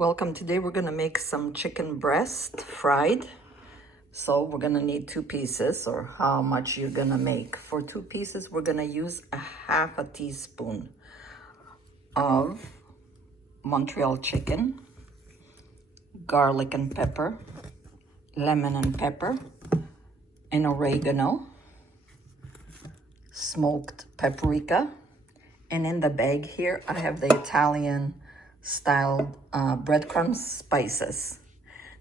Welcome. Today we're gonna make some chicken breast fried. So we're gonna need 2 pieces, or how much you're gonna make. For 2 pieces, we're gonna use a half a teaspoon of Montreal chicken, garlic and pepper, lemon and pepper, and oregano, smoked paprika, and in the bag here I have the Italian style breadcrumb spices.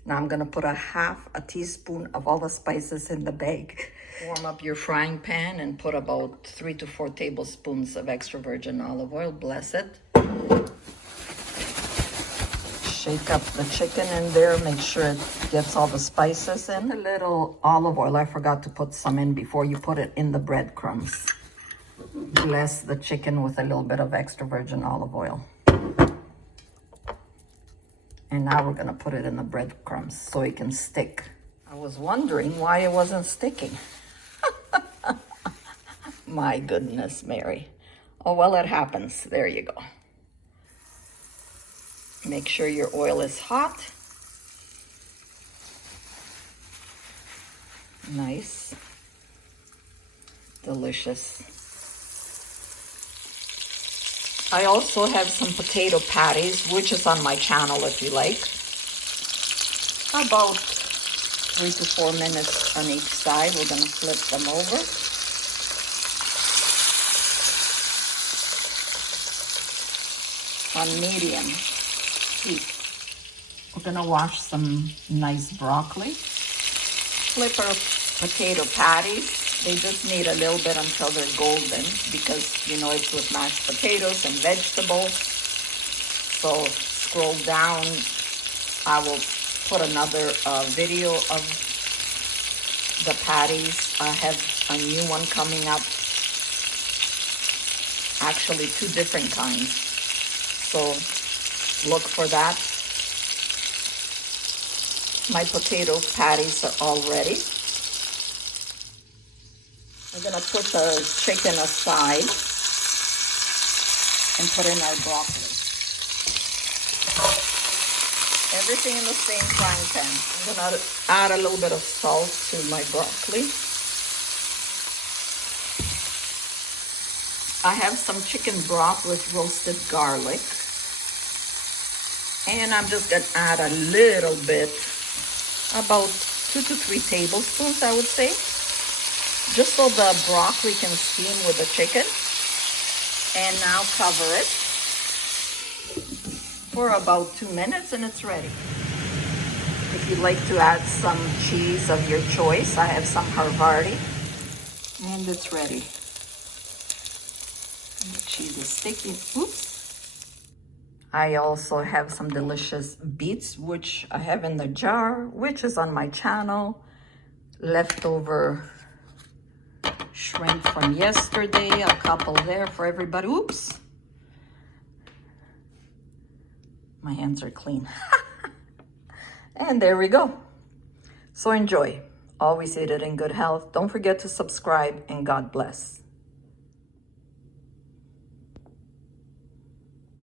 Now I'm gonna put a half a teaspoon of all the spices in the bag. Warm up your frying pan and put about 3 to 4 tablespoons of extra virgin olive oil. Bless it. Shake up the chicken in there, make sure it gets all the spices in. A little olive oil, I forgot to put some in before you put it in the breadcrumbs. Bless the chicken with a little bit of extra virgin olive oil. And now we're gonna put it in the breadcrumbs so it can stick. I was wondering why it wasn't sticking. My goodness, Mary. Oh, well, it happens. There you go. Make sure your oil is hot. Nice. Delicious. I also have some potato patties, which is on my channel if you like. About 3 to 4 minutes on each side. We're gonna flip them over. On medium heat. We're gonna wash some nice broccoli. Flip our potato patties. They just need a little bit until they're golden because, you know, it's with mashed potatoes and vegetables. So scroll down. I will put another video of the patties. I have a new one coming up. Actually, 2 different kinds. So look for that. My potato patties are all ready. We're gonna put the chicken aside and put in our broccoli. Everything in the same frying pan. I'm gonna add a little bit of salt to my broccoli. I have some chicken broth with roasted garlic. And I'm just gonna add a little bit, about 2 to 3 tablespoons, I would say. Just so the broccoli can steam with the chicken. And now cover it for about 2 minutes and it's ready. If you'd like to add some cheese of your choice, I have some Havarti. And it's ready. And the cheese is sticky. Oops. I also have some delicious beets, which I have in the jar, which is on my channel. Leftover shrimp from yesterday, a couple there for everybody. Oops. My hands are clean. And there we go. So enjoy. Always eat it in good health. Don't forget to subscribe and God bless.